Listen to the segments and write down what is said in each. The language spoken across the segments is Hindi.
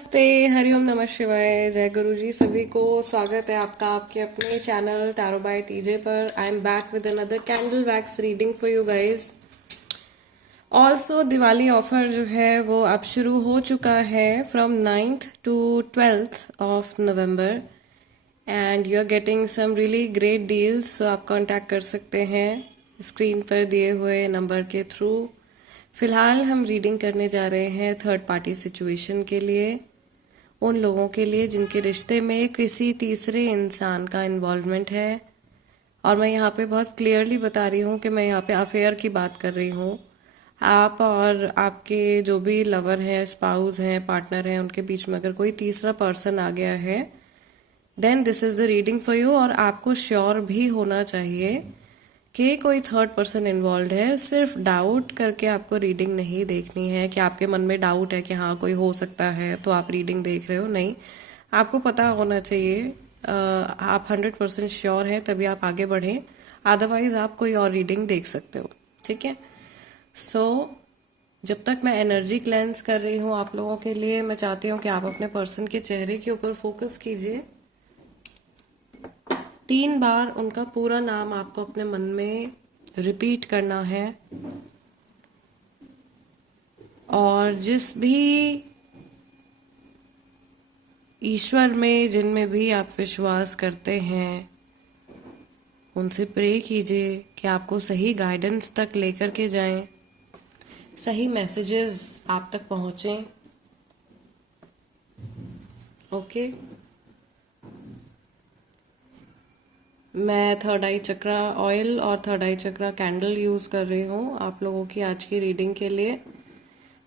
नमस्ते, हरिओम, नमः शिवाय, जय गुरु जी। सभी को स्वागत है आपका आपके अपने चैनल टैरो बाय टीजे पर। I am back with another candle wax reading for you guys. Also Diwali offer जो है वो अब शुरू हो चुका है from 9th to 12th of November and you are getting some really great deals. So आप कांटेक्ट कर सकते हैं स्क्रीन पर दिए हुए नंबर के थ्रू। फिलहाल हम रीडिंग करने जा रहे हैं थर्ड पार्टी सिचुएशन के लिए, उन लोगों के लिए जिनके रिश्ते में किसी तीसरे इंसान का इन्वॉल्वमेंट है। और मैं यहाँ पे बहुत क्लियरली बता रही हूँ कि मैं यहाँ पे अफेयर की बात कर रही हूँ। आप और आपके जो भी लवर हैं, स्पाउस हैं, पार्टनर हैं, उनके बीच में अगर कोई तीसरा पर्सन आ गया है then this is the reading for you. और आपको श्योर भी होना चाहिए कि कोई थर्ड पर्सन इन्वॉल्व है। सिर्फ डाउट करके आपको रीडिंग नहीं देखनी है कि आपके मन में डाउट है कि हाँ कोई हो सकता है तो आप रीडिंग देख रहे हो। नहीं, आपको पता होना चाहिए, आप 100% श्योर हैं तभी आप आगे बढ़ें, अदरवाइज आप कोई और रीडिंग देख सकते हो। ठीक है। सो जब तक मैं एनर्जी क्लेंस कर रही हूँ आप लोगों के लिए, मैं चाहती हूँ कि आप अपने पर्सन के चेहरे के ऊपर फोकस कीजिए। 3 बार उनका पूरा नाम आपको अपने मन में रिपीट करना है। और जिस भी ईश्वर में, जिनमें भी आप विश्वास करते हैं, उनसे प्रे कीजिए कि आपको सही गाइडेंस तक लेकर के जाएं, सही मैसेजेस आप तक पहुंचें। ओके। मैं थर्ड आई चक्रा ऑयल और थर्ड आई चक्रा कैंडल यूज़ कर रही हूँ आप लोगों की आज की रीडिंग के लिए।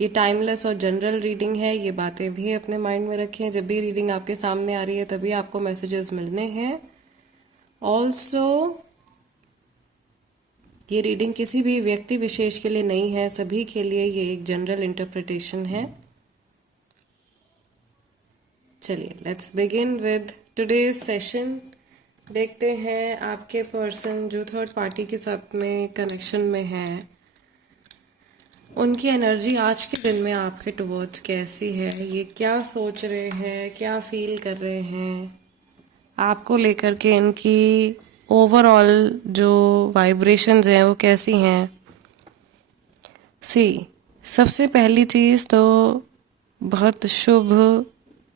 ये टाइमलेस और जनरल रीडिंग है, ये बातें भी अपने माइंड में रखें। जब भी रीडिंग आपके सामने आ रही है तभी आपको मैसेजेस मिलने हैं। ऑल्सो ये रीडिंग किसी भी व्यक्ति विशेष के लिए नहीं है, सभी के लिए ये एक जनरल इंटरप्रिटेशन है। चलिए let's begin with today's session. देखते हैं आपके पर्सन जो थर्ड पार्टी के साथ में कनेक्शन में है, उनकी एनर्जी आज के दिन में आपके टुवर्ड्स कैसी है, ये क्या सोच रहे हैं, क्या फील कर रहे हैं आपको लेकर के, इनकी ओवरऑल जो वाइब्रेशंस हैं वो कैसी हैं। सबसे पहली चीज़ तो बहुत शुभ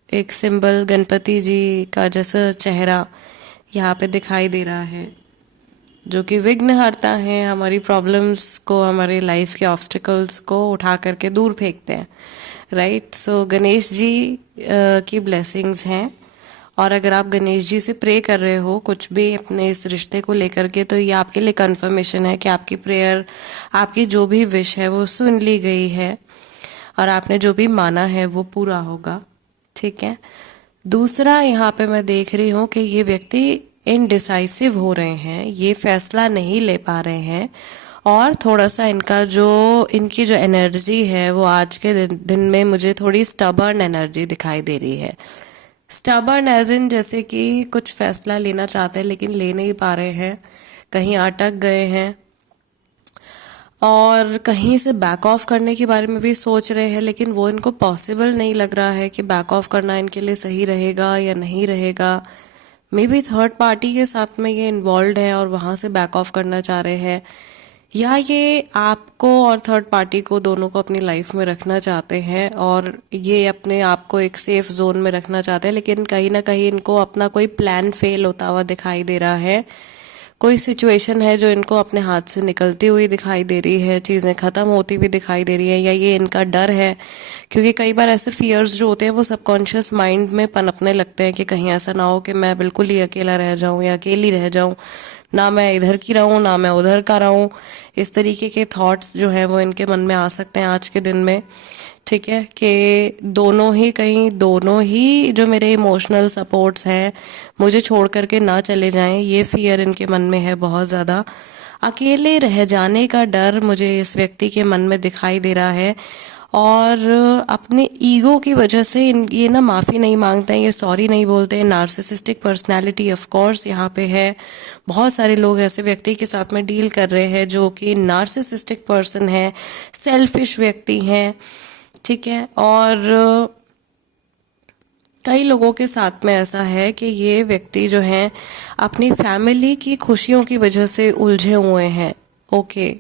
एक सिंबल गणपति जी का जैसा चेहरा यहाँ पे दिखाई दे रहा है, जो कि विघ्नहर्ता हैं, हमारी प्रॉब्लम्स को, हमारे लाइफ के ऑब्स्टिकल्स को उठा करके दूर फेंकते हैं। राइट। सो गणेश जी की ब्लेसिंग्स हैं। और अगर आप गणेश जी से प्रे कर रहे हो कुछ भी अपने इस रिश्ते को लेकर के, तो ये आपके लिए कंफर्मेशन है कि आपकी प्रेयर, आपकी जो भी विश है वो सुन ली गई है और आपने जो भी माना है वो पूरा होगा। ठीक है। दूसरा, यहाँ पे मैं देख रही हूँ कि ये व्यक्ति इनडिसाइसिव हो रहे हैं, ये फैसला नहीं ले पा रहे हैं और थोड़ा सा इनकी जो एनर्जी है वो आज के दिन में मुझे थोड़ी स्टबर्न एनर्जी दिखाई दे रही है। स्टबर्न एज इन जैसे कि कुछ फैसला लेना चाहते हैं लेकिन ले नहीं पा रहे हैं, कहीं अटक गए हैं और कहीं से बैक ऑफ करने के बारे में भी सोच रहे हैं, लेकिन वो इनको पॉसिबल नहीं लग रहा है कि बैक ऑफ करना इनके लिए सही रहेगा या नहीं रहेगा। मे बी थर्ड पार्टी के साथ में ये इन्वॉल्व है और वहाँ से बैक ऑफ करना चाह रहे हैं, या ये आपको और थर्ड पार्टी को दोनों को अपनी लाइफ में रखना चाहते हैं और ये अपने आप को एक सेफ जोन में रखना चाहते हैं, लेकिन कहीं ना कहीं इनको अपना कोई प्लान फेल होता हुआ दिखाई दे रहा है। कोई सिचुएशन है जो इनको अपने हाथ से निकलती हुई दिखाई दे रही है, चीज़ें ख़त्म होती हुई दिखाई दे रही हैं, या ये इनका डर है। क्योंकि कई बार ऐसे फियर्स जो होते हैं वो सबकॉन्शियस माइंड में पनपने लगते हैं कि कहीं ऐसा ना हो कि मैं बिल्कुल ही अकेला रह जाऊं या अकेली रह जाऊं, ना मैं इधर की रहूं ना मैं उधर का रहूं। इस तरीके के थॉट्स जो हैं वो इनके मन में आ सकते हैं आज के दिन में। ठीक है, कि दोनों ही जो मेरे इमोशनल सपोर्ट्स हैं मुझे छोड़ करके ना चले जाएं, ये फियर इनके मन में है बहुत ज़्यादा। अकेले रह जाने का डर मुझे इस व्यक्ति के मन में दिखाई दे रहा है और अपने ईगो की वजह से ये ना माफ़ी नहीं मांगते हैं, ये सॉरी नहीं बोलते हैं। नार्सिसिस्टिक पर्सनैलिटी ऑफ कोर्स यहाँ पे है। बहुत सारे लोग ऐसे व्यक्ति के साथ में डील कर रहे हैं जो कि नार्सिसिस्टिक पर्सन है, सेल्फिश व्यक्ति हैं। ठीक है। और कई लोगों के साथ में ऐसा है कि ये व्यक्ति जो है अपनी फैमिली की खुशियों की वजह से उलझे हुए हैं। ओके,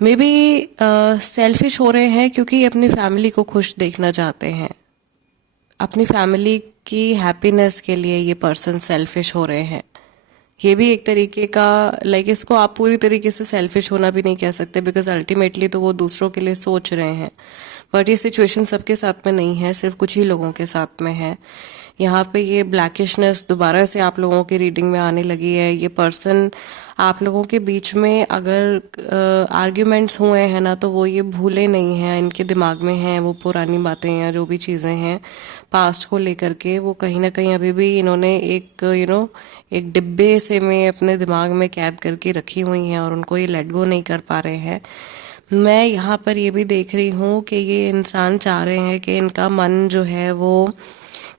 मे बी सेल्फिश हो रहे हैं क्योंकि ये अपनी फैमिली को खुश देखना चाहते हैं। अपनी फैमिली की हैप्पीनेस के लिए ये पर्सन सेल्फिश हो रहे हैं। ये भी एक तरीके का इसको आप पूरी तरीके से सेल्फिश होना भी नहीं कह सकते, बिकॉज अल्टीमेटली तो वो दूसरों के लिए सोच रहे हैं। बट ये सिचुएशन सबके साथ में नहीं है, सिर्फ कुछ ही लोगों के साथ में है। यहाँ पे ये ब्लैकिशनेस दोबारा से आप लोगों की रीडिंग में आने लगी है। ये पर्सन आप लोगों के बीच में अगर आर्ग्यूमेंट्स हुए हैं ना, तो वो ये भूले नहीं हैं, इनके दिमाग में हैं वो पुरानी बातें या जो भी चीज़ें हैं पास्ट को लेकर के, वो कहीं ना कहीं अभी भी इन्होंने एक एक डिब्बे से में अपने दिमाग में कैद करके रखी हुई हैं और उनको ये लेट गो नहीं कर पा रहे हैं। मैं यहाँ पर ये भी देख रही हूँ कि ये इंसान चाह रहे हैं कि इनका मन जो है वो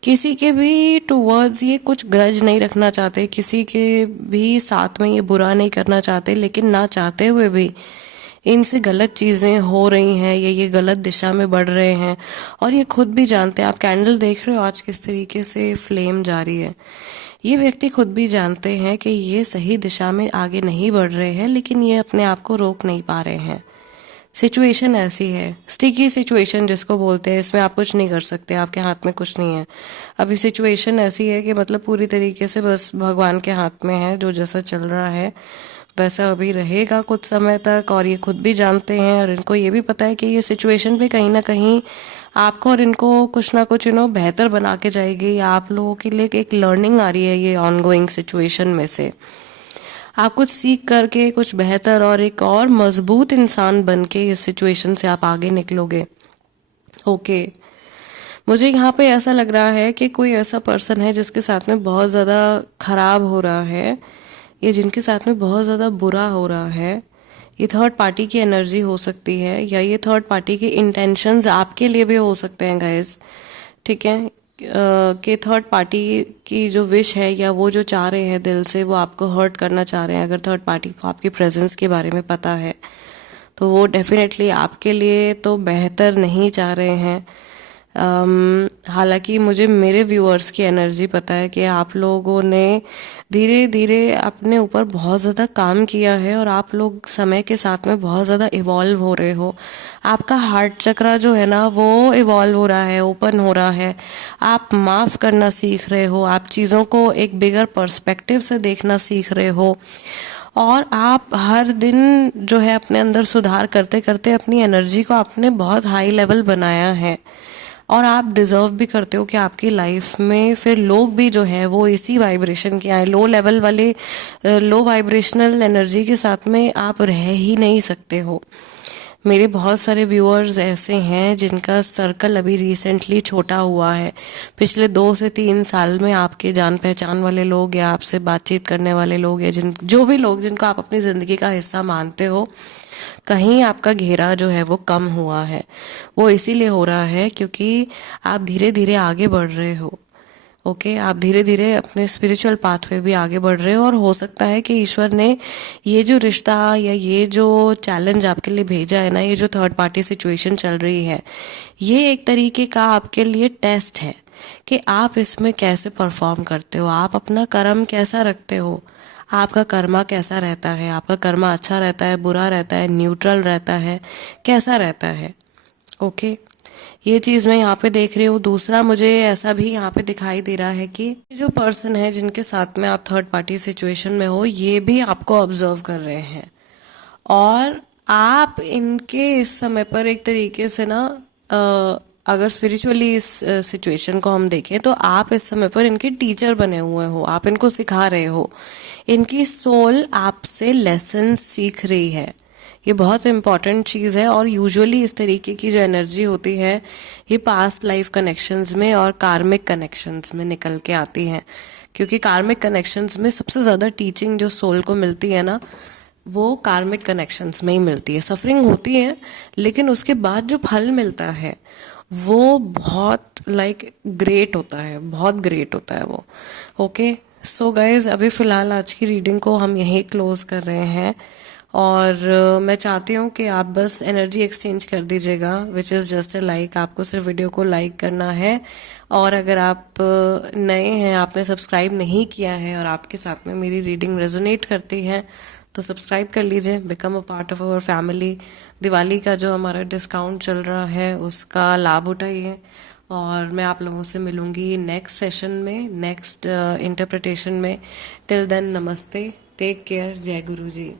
किसी के भी टुवर्ड्स ये कुछ ग्रज नहीं रखना चाहते, किसी के भी साथ में ये बुरा नहीं करना चाहते, लेकिन ना चाहते हुए भी इनसे गलत चीज़ें हो रही हैं या ये गलत दिशा में बढ़ रहे हैं और ये खुद भी जानते हैं। आप कैंडल देख रहे हो आज किस तरीके से फ्लेम जारी है। ये व्यक्ति खुद भी जानते हैं कि ये सही दिशा में आगे नहीं बढ़ रहे हैं, लेकिन ये अपने आप को रोक नहीं पा रहे हैं। सिचुएशन ऐसी है, स्टिकी सिचुएशन जिसको बोलते हैं, इसमें आप कुछ नहीं कर सकते, आपके हाथ में कुछ नहीं है। अभी सिचुएशन ऐसी है कि मतलब पूरी तरीके से बस भगवान के हाथ में है, जो जैसा चल रहा है वैसा अभी रहेगा कुछ समय तक। और ये खुद भी जानते हैं और इनको ये भी पता है कि ये सिचुएशन भी कहीं ना कहीं आपको और इनको कुछ ना कुछ बेहतर बना के जाएगी, या आप लोगों के लिए एक लर्निंग आ रही है ये ऑनगोइंग सिचुएशन में से। आप कुछ सीख करके कुछ बेहतर और एक और मजबूत इंसान बन के इस सिचुएशन से आप आगे निकलोगे। ओके, मुझे यहाँ पे ऐसा लग रहा है कि कोई ऐसा पर्सन है जिसके साथ में बहुत ज़्यादा खराब हो रहा है, ये जिनके साथ में बहुत ज़्यादा बुरा हो रहा है। ये थर्ड पार्टी की एनर्जी हो सकती है, या ये थर्ड पार्टी के इंटेंशंस आपके लिए भी हो सकते हैं गाइस। ठीक है, कि थर्ड पार्टी की जो विश है या वो जो चाह रहे हैं दिल से, वो आपको हर्ट करना चाह रहे हैं। अगर थर्ड पार्टी को आपकी प्रेजेंस के बारे में पता है तो वो डेफिनेटली आपके लिए तो बेहतर नहीं चाह रहे हैं। हालांकि मुझे मेरे व्यूअर्स की एनर्जी पता है कि आप लोगों ने धीरे धीरे अपने ऊपर बहुत ज़्यादा काम किया है और आप लोग समय के साथ में बहुत ज़्यादा इवॉल्व हो रहे हो। आपका हार्ट चक्रा जो है ना वो इवॉल्व हो रहा है, ओपन हो रहा है। आप माफ़ करना सीख रहे हो, आप चीज़ों को एक बिगर पर्सपेक्टिव से देखना सीख रहे हो, और आप हर दिन जो है अपने अंदर सुधार करते करते अपनी एनर्जी को आपने बहुत हाई लेवल बनाया है। और आप डिज़र्व भी करते हो कि आपकी लाइफ में फिर लोग भी जो है वो इसी वाइब्रेशन के आए। लो लेवल वाले लो वाइब्रेशनल एनर्जी के साथ में आप रह ही नहीं सकते हो। मेरे बहुत सारे व्यूअर्स ऐसे हैं जिनका सर्कल अभी रिसेंटली छोटा हुआ है। पिछले 2 से 3 साल में आपके जान पहचान वाले लोग या आपसे बातचीत करने वाले लोग या जो भी लोग जिनको आप अपनी ज़िंदगी का हिस्सा मानते हो, कहीं आपका घेरा जो है वो कम हुआ है। वो इसीलिए हो रहा है क्योंकि आप धीरे धीरे आगे बढ़ रहे हो। ओके, आप धीरे धीरे अपने स्पिरिचुअल पाथ पे भी आगे बढ़ रहे हो, और हो सकता है कि ईश्वर ने ये जो रिश्ता या ये जो चैलेंज आपके लिए भेजा है ना, ये जो थर्ड पार्टी सिचुएशन चल रही है, ये एक तरीके का आपके लिए टेस्ट है कि आप इसमें कैसे परफॉर्म करते हो, आप अपना कर्म कैसा रखते हो, आपका कर्मा कैसा रहता है, आपका कर्मा अच्छा रहता है, बुरा रहता है, न्यूट्रल रहता है, कैसा रहता है। ओके, ये चीज़ मैं यहाँ पे देख रही हूँ। दूसरा, मुझे ऐसा भी यहाँ पे दिखाई दे रहा है कि जो पर्सन है जिनके साथ में आप थर्ड पार्टी सिचुएशन में हो, ये भी आपको ऑब्जर्व कर रहे हैं, और आप इनके इस समय पर एक तरीके से ना अगर स्पिरिचुअली इस सिचुएशन को हम देखें तो आप इस समय पर इनके टीचर बने हुए हो, आप इनको सिखा रहे हो। इनकी सोल आपसे लेसन सीख रही है। ये बहुत इंपॉर्टेंट चीज़ है, और यूजुअली इस तरीके की जो एनर्जी होती है ये पास्ट लाइफ कनेक्शंस में और कार्मिक कनेक्शंस में निकल के आती है, क्योंकि कार्मिक कनेक्शंस में सबसे ज़्यादा टीचिंग जो सोल को मिलती है ना, वो कार्मिक कनेक्शंस में ही मिलती है। सफरिंग होती है, लेकिन उसके बाद जो फल मिलता है वो बहुत ग्रेट होता है, बहुत ग्रेट होता है वो। ओके, सो गाइज, अभी फ़िलहाल आज की रीडिंग को हम यहीं क्लोज कर रहे हैं, और मैं चाहती हूँ कि आप बस एनर्जी एक्सचेंज कर दीजिएगा, which is just a like. आपको सिर्फ वीडियो को लाइक करना है, और अगर आप नए हैं, आपने सब्सक्राइब नहीं किया है और आपके साथ में मेरी रीडिंग रेजोनेट करती है, तो सब्सक्राइब कर लीजिए, become a part of our family. Diwali का जो हमारा डिस्काउंट चल रहा है उसका लाभ उठाइए। और मैं आप लोगों से मिलूंगी नेक्स्ट सेशन में, नेक्स्ट इंटरप्रिटेशन में। टिल देन, नमस्ते, टेक केयर, जय गुरु जी।